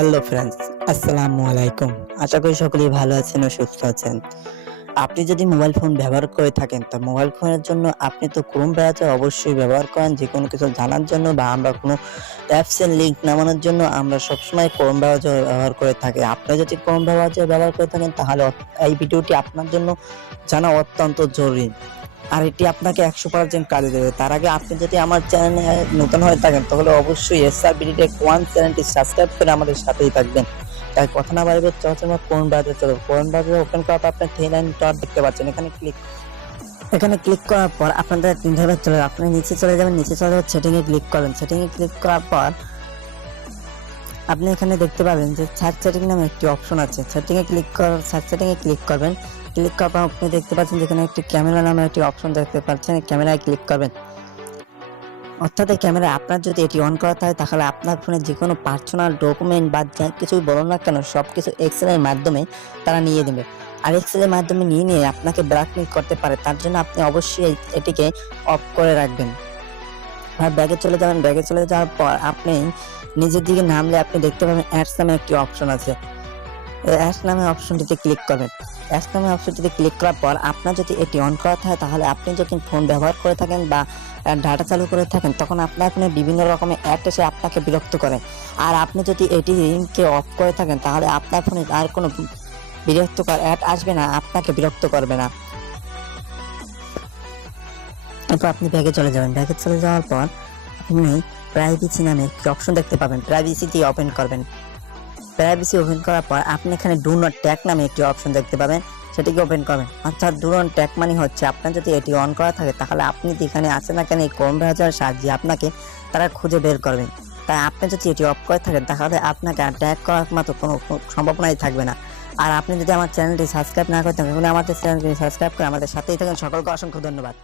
Hello friends, আসসালামু আলাইকুম। আশা করি সকলেই ভালো আছেন ও সুস্থ আছেন। আপনি যদি মোবাইল ফোন ব্যবহার করে থাকেন, তা মোবাইল ফোনের জন্য আপনি তো ক্রোম ব্রাউজার অবশ্যই ব্যবহার করেন যে কোনো কিছু জানার জন্য, বা আমরা কোনো অ্যাপসের লিঙ্ক নামানোর জন্য আমরা সবসময় ক্রোম ব্রাউজার ব্যবহার করে থাকি। আপনি যদি ক্রোম ব্রাউজার ব্যবহার করে থাকেন, তাহলে এই ভিডিওটি আপনার জন্য জানা অত্যন্ত জরুরি। আর এটি আপনাকে 100% কাজে দেবে। তার আগে আপনি যদি আমার চ্যানেলে নতুন হয়ে থাকেন, তাহলে অবশ্যই SRBD ওয়ান চ্যানেলটি সাবস্ক্রাইব করে আমাদের সাথেই থাকবেন। তাই কথা না বাড়িয়ে চলছে কোন ব্রাউজার চলবে। কোন ব্রাউজার ওপেন করার পর আপনি থ্রি লাইন ডট দেখতে পাচ্ছেন, এখানে ক্লিক করার পর আপনাদের তিন ধাপে চলে আপনি নিচে চলে যাবেন। নিচে চলে যাবেন, সেটিংয়ে ক্লিক করবেন। সেটিংয়ে ক্লিক করার পর আপনি এখানে দেখতে পাবেন যে সার্চ সেটিং নামে একটি অপশন আছে। সেটিংয়ে ক্লিক করার সার্চ সেটিংয়ে ক্লিক করবেন। ক্লিক করার পর আপনি দেখতে পাচ্ছেন যেখানে একটি ক্যামেরা নামে একটি অপশন দেখতে পাচ্ছেন, ক্যামেরায় ক্লিক করবেন। অর্থাৎ এই ক্যামেরা আপনার যদি এটি অন করা থাকে, তাহলে আপনার ফোনে যে কোনো পার্সোনাল ডকুমেন্ট বা যা কিছুই বলুন না কেন, সব কিছু এক্সেলের মাধ্যমে তারা নিয়ে নেবে। আর এক্সেলের মাধ্যমে নিয়ে আপনাকে ব্ল্যাকমেল করতে পারে। তার জন্য আপনি অবশ্যই এটিকে অফ করে রাখবেন। আর ব্যাগে চলে যাবেন। ব্যাগে চলে যাওয়ার পর আপনি নিজের দিকে নামলে আপনি দেখতে পাবেন অ্যাডস নামে একটি অপশন আছে। অ্যাডস নামে অপশনটিতে ক্লিক করবেন। অ্যাডস নামে অপশনটিতে ক্লিক করার পর আপনার যদি এটি অন করা থাকে, তাহলে আপনি যখন ফোন ব্যবহার করে থাকেন বা ডাটা চালু করে থাকেন, তখন আপনার ফোনে বিভিন্ন রকমের অ্যাড এসে আপনাকে বিরক্ত করে। আর আপনি যদি এটিকে অফ করে থাকেন, তাহলে আপনার ফোনে আর কোনো বিরক্তকর অ্যাড আসবে না, আপনাকে বিরক্ত করবে না। এরপর আপনি ব্যাগে চলে যাবেন। ব্যাগে চলে যাওয়ার পর আপনি প্রাইভেসি নামে একটি অপশন দেখতে পাবেন। প্রাইভেসিটি ওপেন করবেন। প্রাইভেসি ওপেন করার পর আপনি এখানে ডু নট ট্যাগ নামে একটি অপশন দেখতে পাবেন, সেটিকে ওপেন করবেন। অর্থাৎ ডু নট ট্যাগ মানে হচ্ছে আপনার যদি এটি অন করা থাকে, তাহলে আপনি যেখানে আছেন না কেন এই ক্রোম ব্রাউজারের সাহায্যে আপনাকে তারা খুঁজে বের করবেন। তাই আপনি যদি এটি অফ করে থাকেন, তাহলে আপনাকে আর ট্যাগ করার মতো কোনো সম্ভাবনাই থাকবে না। আর আপনি যদি আমার চ্যানেলটি সাবস্ক্রাইব না করতেন, তাহলে আমাদের চ্যানেলটি সাবস্ক্রাইব করে আমাদের সাথেই থাকেন। সকলকে অসংখ্য ধন্যবাদ।